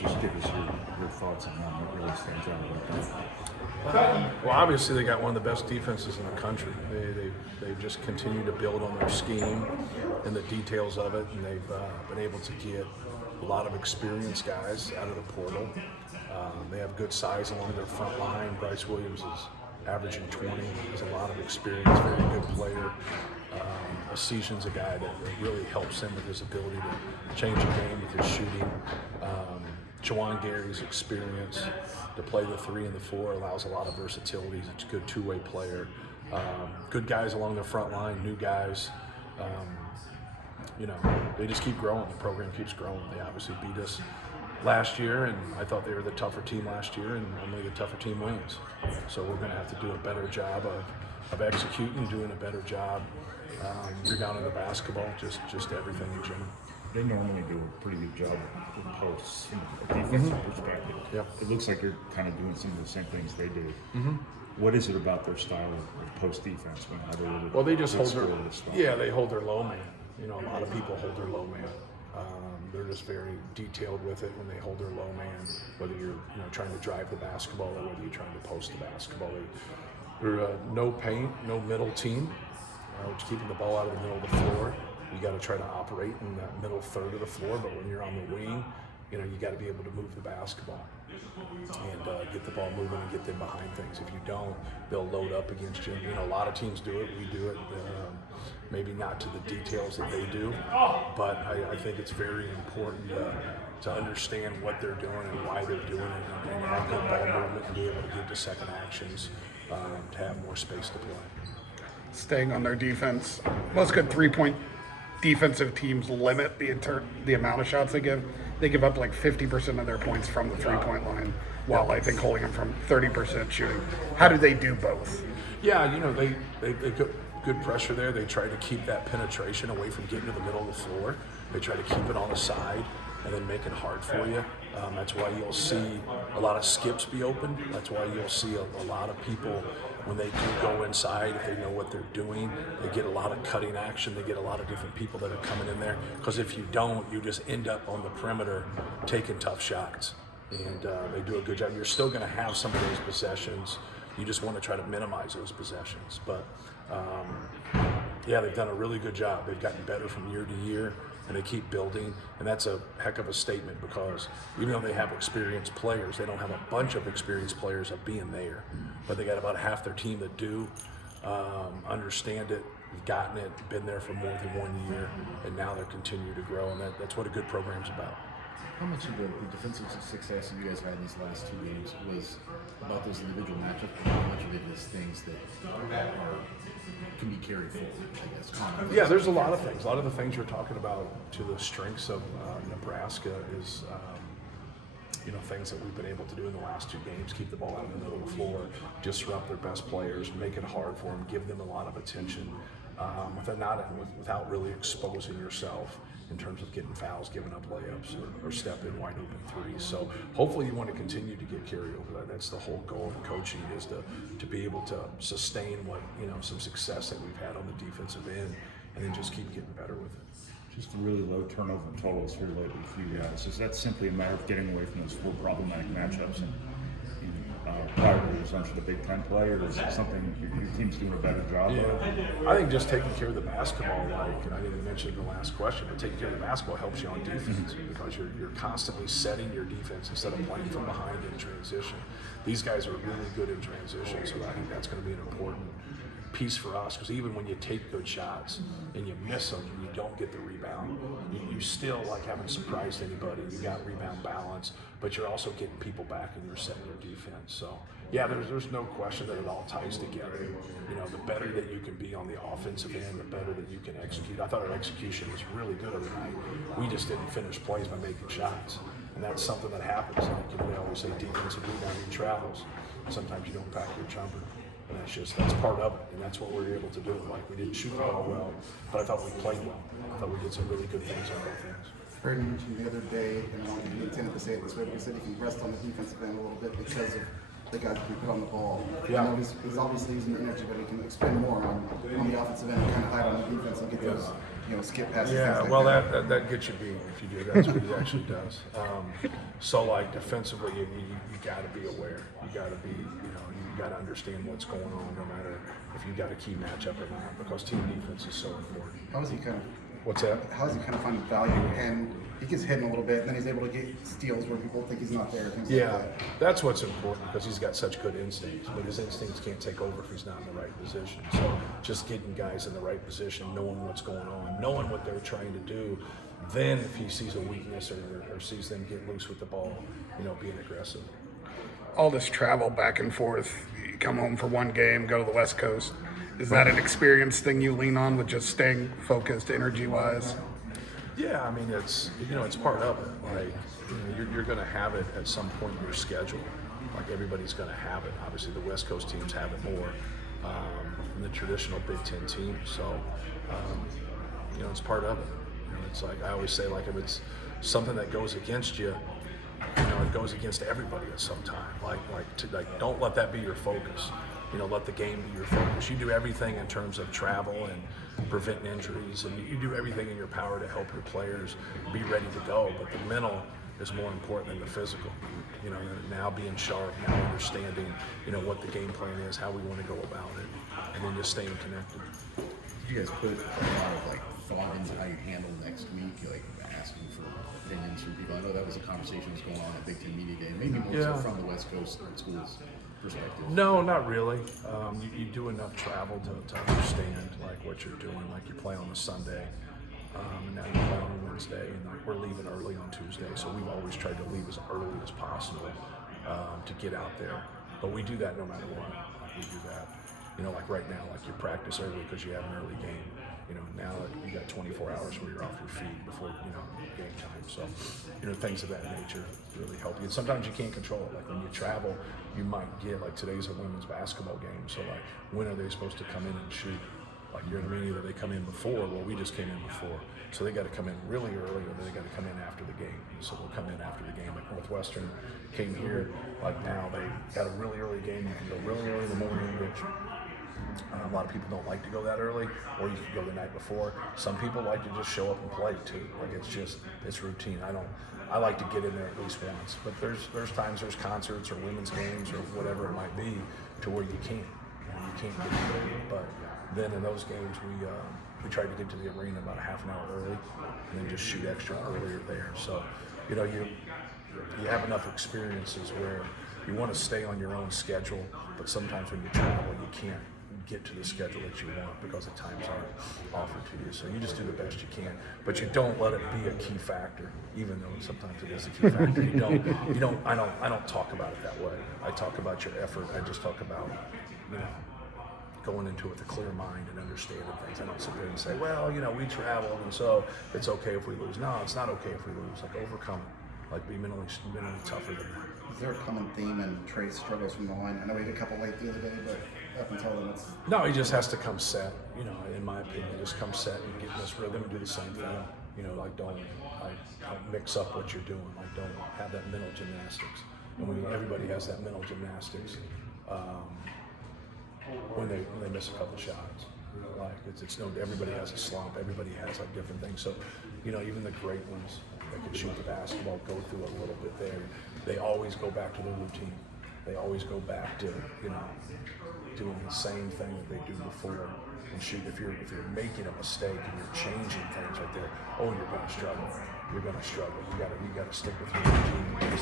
Just give us your thoughts on that. What really stands out about that? Well, obviously they got one of the best defenses in the country. They just continue to build on their scheme and the details of it, and they've been able to get a lot of experienced guys out of the portal. They have good size along their front line. Bryce Williams is averaging 20. Has a lot of experience, very good player. Season's a guy that really helps him with his ability to change a game with his shooting. Jawan Gary's experience to play the 3 and the 4 allows a lot of versatility. He's a good two-way player. Good guys along the front line, new guys. They just keep growing. The program keeps growing. They obviously beat us last year, and I thought they were the tougher team last year, and only the tougher team wins. So we're going to have to do a better job of executing, doing a better job. You're down in the basketball, just everything in general. They normally do a pretty good job with posts from a defensive perspective. Yep. It looks like you're kind of doing some of the same things they do. What is it about their style of post defense? Well, they just hold they hold their low man. A lot of people hold their low man. They're just very detailed with it when they hold their low man, whether you're trying to drive the basketball or whether you're trying to post the basketball. They're a no paint, no middle team, which is keeping the ball out of the middle of the floor. You got to try to operate in that middle third of the floor, but when you're on the wing, you got to be able to move the basketball and get the ball moving and get them behind things. If you don't, they'll load up against you. A lot of teams do it. We do it. Maybe not to the details that they do, but I think it's very important to understand what they're doing and why they're doing it, and have good ball movement and be able to get to second actions to have more space to play. Staying on their defense, most good 3-point defensive teams limit the amount of shots they give. They give up like 50% of their points from the 3-point line, while I think holding them from 30% shooting. How do they do both? Yeah, they good pressure there. They try to keep that penetration away from getting to the middle of the floor. They try to keep it on the side and then make it hard for you. That's why you'll see a lot of skips be open. That's why you'll see a lot of people, when they do go inside, if they know what they're doing, they get a lot of cutting action. They get a lot of different people that are coming in there. Because if you don't, you just end up on the perimeter taking tough shots. And they do a good job. You're still going to have some of those possessions. You just want to try to minimize those possessions. But they've done a really good job. They've gotten better from year to year, and they keep building. And that's a heck of a statement, because even though they have experienced players, they don't have a bunch of experienced players of being there. But they got about half their team that do understand it, gotten it, been there for more than 1 year, and now they're continuing to grow. And that's what a good program's about. How much of the defensive success you guys had in these last 2 games was about those individual matchups, and how much of it is things that can be carried forward, I guess? Yeah, there's a lot of things. A lot of the things you're talking about to the strengths of Nebraska is things that we've been able to do in the last 2 games: keep the ball out of the middle of the floor, disrupt their best players, make it hard for them, give them a lot of attention, without really exposing yourself in terms of getting fouls, giving up layups, or stepping wide open threes. So hopefully you want to continue to get carryover. That's the whole goal of coaching, is to be able to sustain some success that we've had on the defensive end, and then just keep getting better with it. Just a really low turnover totals here lately for you guys. Is that simply a matter of getting away from those 4 problematic matchups and prior to the resumption of the Big Ten play, or is it something your team's doing a better job of? I think just taking care of the basketball, and I didn't mention in the last question, but taking care of the basketball helps you on defense, because you're constantly setting your defense instead of playing from behind in transition. These guys are really good in transition, so I think that's going to be an important piece for us, because even when you take good shots and you miss them and you don't get the rebound, you still haven't surprised anybody. You got rebound balance, but you're also getting people back and you're setting your defense. So there's no question that it all ties together. The better that you can be on the offensive end, the better that you can execute. I thought our execution was really good every night. We just didn't finish plays by making shots, and that's something that happens. They always say defensive rebounding travels. Sometimes you don't pack your jumper. And that's part of it, and that's what we were able to do. We didn't shoot the ball well, but I thought we played well. I thought we did some really good things on both ends. Heard you mention the other day, and I don't think you intended to say it this way, but you said you can rest on the defensive end a little bit because of the guys who put on the ball. Yeah. I know he's obviously using the energy, but he can expend more on the offensive end and kind of hide on the defense and get those skip passes. Yeah, things well, like that gets you beat if you do. That's what it actually does. So, like defensively, you got to be aware. You got to be, you got to understand what's going on, no matter if you got a key matchup or not, because team defense is so important. How is he kind of? What's that? How does he kind of find value? And he gets hit a little bit, and then he's able to get steals where people think he's not there. Things Yeah, like that. that's what's important because he's got such good instincts, but his instincts can't take over if he's not in the right position. So just getting guys in the right position, knowing what's going on, knowing what they're trying to do, then if he sees a weakness or sees them get loose with the ball, being aggressive. All this travel back and forth, you come home for one game, go to the West Coast. Is that an experience thing you lean on with just staying focused energy-wise? Yeah, I mean it's part of it. Like you're going to have it at some point in your schedule. Like everybody's going to have it. Obviously, the West Coast teams have it more than the traditional Big Ten teams. So it's part of it. It's like I always say, like if it's something that goes against you, it goes against everybody at some time. Like don't let that be your focus. Let the game be your focus. You do everything in terms of travel and preventing injuries, and you do everything in your power to help your players be ready to go. But the mental is more important than the physical. Now being sharp, now understanding, what the game plan is, how we want to go about it, and then just staying connected. Did you guys put a lot of thought into how you handle next week, asking for opinions from people? I know that was a conversation that was going on at Big Ten Media Day, maybe more so from the West Coast schools' perspective. No, not really. You do enough travel to understand what you're doing. Like you play on a Sunday, and now you play on a Wednesday, and we're leaving early on Tuesday. So we've always tried to leave as early as possible to get out there. But we do that no matter what. We do that. Like right now, you practice early because you have an early game. Now you got 24 hours where you're off your feet before game time. So things of that nature really help you. And sometimes you can't control it. Like when you travel, you might get today's a women's basketball game. So when are they supposed to come in and shoot? Either they come in before. Well, we just came in before, so they got to come in really early, or they got to come in after the game. So they'll come in after the game. Like Northwestern came here. Now they got a really early game. You can go really early in the morning, which a lot of people don't like to go that early, or you can go the night before. Some people like to just show up and play too. It's routine. I like to get in there at least once, but there's times there's concerts or women's games or whatever it might be to where you can't get in there. But then in those games we tried to get to the arena about a half an hour early and then just shoot extra earlier there. So you have enough experiences where you want to stay on your own schedule, but sometimes when you travel you can't get to the schedule that you want because the times aren't offered to you. So you just do the best you can, but you don't let it be a key factor, even though sometimes it is a key factor. I don't talk about it that way. I talk about your effort. I just talk about, going into it with a clear mind and understanding things. I don't sit there and say, well, we traveled and so it's okay if we lose. No, it's not okay if we lose. Overcome it. Be mentally tougher than that. Is there a common theme in Trey's struggles from the line? I know he had a couple late the other day, but up until then, it's... No, he just has to come set. In my opinion, just come set and get in this rhythm and do the same thing. Don't mix up what you're doing. Don't have that mental gymnastics. And everybody has that mental gymnastics when they miss a couple shots. It's no, everybody has a slump. Everybody has different things. So, even the great ones that can shoot the basketball go through a little bit there. They always go back to their routine. They always go back to doing the same thing that they do before and shoot. If you're making a mistake and you're changing things right there, you're going to struggle. You're going to struggle. You got to stick with your routine. You got to